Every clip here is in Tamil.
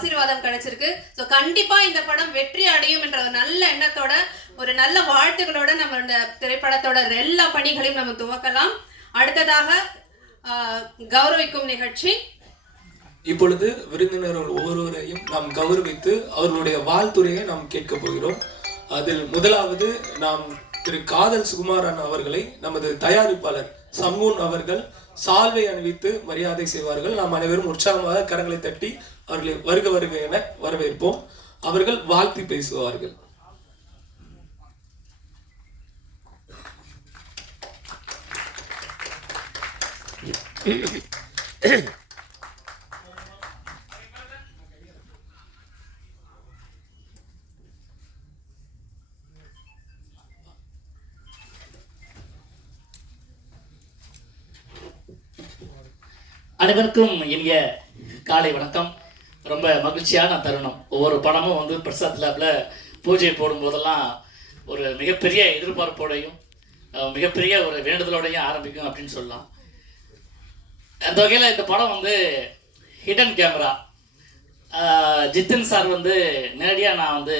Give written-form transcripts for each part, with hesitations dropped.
ஆசீர்வாதம் கிடைச்சிருக்கு. ஸோ கண்டிப்பா இந்த படம் வெற்றி அடையும் என்ற ஒரு நல்ல எண்ணத்தோட ஒரு நல்ல வாழ்த்துக்களோட நம்ம இந்த திரைப்படத்தோட எல்லா பணிகளையும் நம்ம துவக்கலாம். அடுத்ததாக கௌரவிக்கும் நிகழ்ச்சி. இப்பொழுது விருந்தினர்கள் ஒவ்வொருவரையும் நாம் கௌரவித்து அவர்களுடைய வாழ்த்துறையை நாம் கேட்க போகிறோம். அதில் முதலாவது நாம் திரு காதல் சுகுமாரன் அவர்களை நமது தயாரிப்பாளர் சம்மூன் அவர்கள் சால்வை அணிவித்து மரியாதை செய்வார்கள். நாம் அனைவரும் உற்சாகமாக கரங்களை தட்டி அவர்களை வருக வருக என வரவேற்போம். அவர்கள் வாழ்த்தி பேசுவார்கள். அனைவருக்கும் இனிய காலை வணக்கம். ரொம்ப மகிழ்ச்சியான தருணம். ஒவ்வொரு படமும் வந்து பிரசாத் லேப்ல பூஜை போடும் போதெல்லாம் ஒரு மிகப்பெரிய எதிர்பார்ப்போடையும் மிகப்பெரிய ஒரு வேண்டுதலோடையும் ஆரம்பிக்கும் அப்படின்னு சொல்லலாம். அந்த வகையில் இந்த படம் வந்து ஹிடன் கேமரா. ஜித்தன் சார் வந்து நேரடியாக நான் வந்து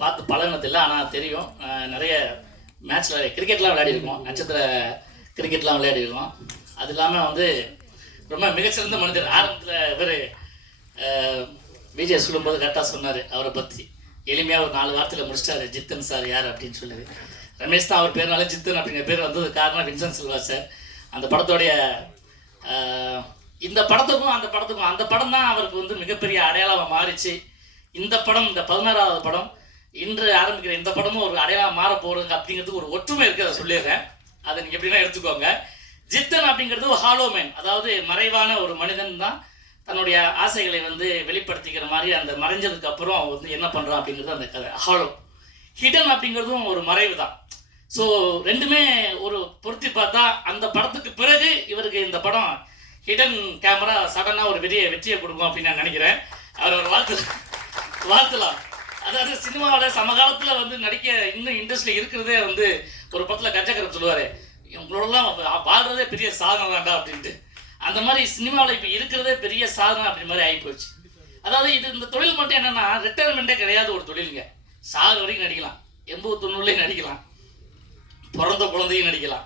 பார்த்து பழகினதில்லை, ஆனால் தெரியும். நிறைய மேட்ச்சில் கிரிக்கெட்லாம் விளையாடிருக்கோம், நட்சத்திர கிரிக்கெட்லாம் விளையாடிருக்கோம். அது இல்லாமல் வந்து ரொம்ப மிகச்சிறந்த மனிதர். ஆரம்பத்தில் இவர் விஜய் சொல்லும்போது கரெக்டாக சொன்னார். அவரை பற்றி எளிமையாக ஒரு 4 வாரத்தில் முடிச்சிட்டாரு. ஜித்தன் சார் யார் அப்படின்னு சொல்லுது. ரமேஷ் தான் அவர் பேர்னால ஜித்தன் அப்படிங்கிற பேர் வந்தது காரணம் வின்சென்ட் சில்வா சார். அந்த படத்தோடைய இந்த படத்துக்கும் அந்த படம் தான் அவருக்கு வந்து மிகப்பெரிய அடையாளமாக மாறிச்சு. இந்த படம், இந்த 16வது படம், இன்று ஆரம்பிக்கிற இந்த படமும் ஒரு அடையாளம் மாற போகிறதுங்க அப்படிங்கிறதுக்கு ஒரு ஒற்றுமை இருக்குது. அதை சொல்லிடுறேன், அதை நீங்கள் எப்படின்னா எடுத்துக்கோங்க. ஜித்தன் அப்படிங்கிறது ஒரு ஹாலோமேன், அதாவது மறைவான ஒரு மனிதன் தான் தன்னுடைய ஆசைகளை வந்து வெளிப்படுத்திக்கிற மாதிரி. அந்த மறைஞ்சதுக்கு அப்புறம் வந்து என்ன பண்ணுறான் அப்படிங்கிறது அந்த கதை. ஹாலோ. ஹிடன் அப்படிங்கிறதும் ஒரு மறைவு தான். ஸோ ரெண்டுமே ஒரு பொருத்தி பார்த்தா அந்த படத்துக்கு பிறகு இவருக்கு இந்த படம் ஹிடன் கேமரா சடனாக ஒரு பெரிய வெற்றியை கொடுக்கும் அப்படின்னு நான் நினைக்கிறேன். அவர் ஒரு வாழ்த்தலாம். அதாவது சினிமாவில் சமகாலத்தில் வந்து நடிக்க இன்னும் இண்டஸ்ட்ரியில் இருக்கிறதே வந்து ஒரு படத்தில் கஜகரம் சொல்லுவார், உங்களோடலாம் வாழ்றதே பெரிய சாதனை வேண்டாம் அப்படின்ட்டு. அந்த மாதிரி சினிமாவில் இப்போ இருக்கிறதே பெரிய சாதனை அப்படி மாதிரி ஆகி போச்சு. அதாவது இந்த தொழில் மட்டும் என்னென்னா ரிட்டையர்மெண்ட்டே கிடையாது ஒரு தொழிலுங்க. சார் வரைக்கும் நடிக்கலாம், 80-90லேயும் நடிக்கலாம், பிறந்த குழந்தையும் நடிக்கலாம்.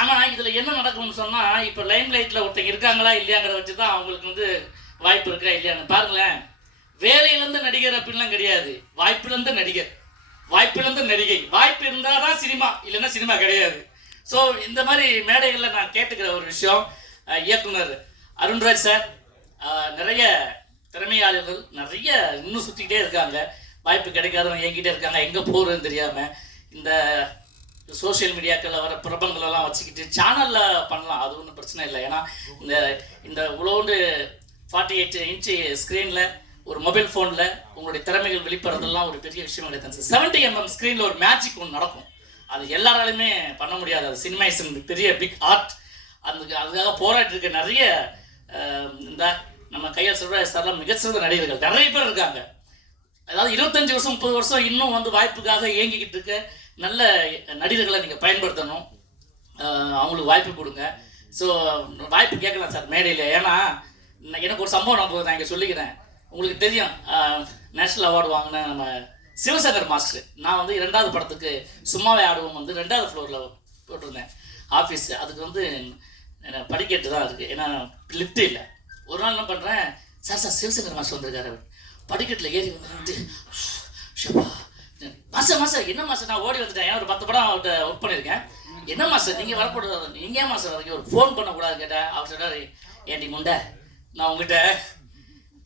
ஆனால் இதில் என்ன நடக்கும்னு சொன்னால், இப்போ லைம் லைட்டில் ஒருத்தங்க இருக்காங்களா இல்லையாங்கிறத வச்சு தான் அவங்களுக்கு வந்து வாய்ப்பு இருக்கா இல்லையான்னு பாருங்களேன். வேலையிலேருந்து நடிகர் அப்படின்லாம் கிடையாது, வாய்ப்பிலேருந்து நடிகர், வாய்ப்பிலேருந்து நடிகை. வாய்ப்பு இருந்தால் தான் சினிமா, இல்லைன்னா சினிமா கிடையாது. ஸோ இந்த மாதிரி மேடைகளில் நான் கேட்டுக்கிற ஒரு விஷயம், இயக்குனர் அருண்ராஜ் சார், நிறைய திறமையாளர்கள் நிறைய இன்னும் சுற்றிக்கிட்டே இருக்காங்க. வாய்ப்பு கிடைக்காதவங்க இயங்கிட்டே இருக்காங்க, எங்கே போகிறதுன்னு தெரியாமல். இந்த சோஷியல் மீடியாக்களில் வர பிரபலங்களெல்லாம் வச்சுக்கிட்டு சேனலில் பண்ணலாம், அது ஒன்றும் பிரச்சனை இல்லை. ஏன்னா இந்த உழவுண்டு 48 இன்ச்சு ஸ்க்ரீனில் ஒரு மொபைல் ஃபோனில் உங்களுடைய திறமைகள் வெளிப்படுறதெல்லாம் ஒரு பெரிய விஷயம் கிடையாது. 70mm ஸ்க்ரீனில் ஒரு மேஜிக் ஒன்று நடக்கும், அது எல்லாராலுமே பண்ண முடியாது. அது சினிமைசன் பெரிய பிக் ஆர்ட். அதுக்காக போராட்டி இருக்க நிறைய இந்த நம்ம கையில் சொல்கிற சார்லாம் மிகச்சிறந்த நடிகர்கள் நிறைய பேர் இருக்காங்க. அதாவது 25 வருஷம் 30 வருஷம் இன்னும் வந்து வாய்ப்புக்காக இயங்கிக்கிட்டு இருக்க நல்ல நடிகர்களை நீங்கள் பயன்படுத்தணும், அவங்களுக்கு வாய்ப்பு கொடுங்க. ஸோ வாய்ப்பு கேட்கலாம் சார் மேடையில். ஏன்னா எனக்கு ஒரு சம்பவம் நான் இங்கே சொல்லிக்கிறேன். உங்களுக்கு தெரியும், நேஷ்னல் அவார்டு வாங்கின நம்ம சிவசங்கர் மாஸ்டர். நான் வந்து 2வது படத்துக்கு சும்மாவே ஆடுவோம் வந்து 2வது ஃப்ளோரில் போட்டிருந்தேன் ஆஃபீஸு. அதுக்கு வந்து படிக்கட்டு தான் இருக்குது, ஏன்னா லிஃப்ட் இல்லை. ஒரு நாள் என்ன பண்ணுறேன், சார் சிவசங்கர் மாஸ்டர் வந்திருக்காரு. படிக்கட்டில் ஏறி வந்து ஷப்பா மாஸ்டர் என்ன மாஸ்டர், நான் ஓடி வந்துட்டேன். ஏன்னா ஒரு 10 படம் அவர்கிட்ட ஒர்க் பண்ணியிருக்கேன். என்ன மாஸ்டர் நீங்கள் வரக்கூடாது, நீங்கள் ஏன் மாஸ்டர் வரைக்கும் ஒரு ஃபோன் பண்ணக்கூடாது கேட்டேன். அவர் சொல்கிறார், ஏன்டி முண்டை, நான் உங்ககிட்ட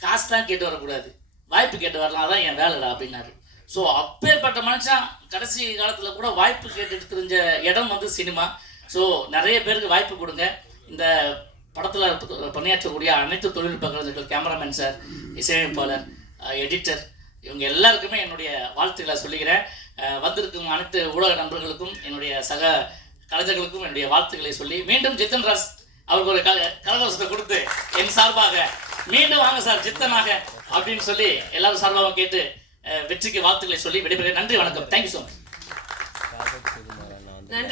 காசு தான் கேட்டு வரக்கூடாது, வாய்ப்பு கேட்டு வரலாம், அதான் என் வேலைடா அப்படின்னாரு. ஸோ அப்பேற்பட்ட மனுஷன் கடைசி காலத்தில் கூட வாய்ப்பு கேட்டுட்டு தெரிஞ்ச இடம் வந்து சினிமா. ஸோ நிறைய பேருக்கு வாய்ப்பு கொடுங்க. இந்த படத்தில் பணியாற்றக்கூடிய அனைத்து தொழில்நுட்ப கலைஞர்கள், கேமராமேன் சார், இசையமைப்பாளர், எடிட்டர், இவங்க எல்லாருக்குமே என்னுடைய வாழ்த்துக்களை சொல்லிக்கிறேன். வந்திருக்கும் அனைத்து ஊடக நண்பர்களுக்கும், என்னுடைய சக கலைஞர்களுக்கும் என்னுடைய வாழ்த்துக்களை சொல்லி, மீண்டும் ஜித்தன் ராஜ் அவருக்கு ஒரு கரகோஷத்தை கொடுத்து என் சார்பாக மீண்டும் வாங்க சார் ஜித்தனாக அப்படின்னு சொல்லி எல்லாரும் சார்பாக கேட்டு வெற்றிக்கு வாழ்த்துக்களை சொல்லி விடைபெறுகிறேன். நன்றி, வணக்கம். Thank you so much. நன்றி.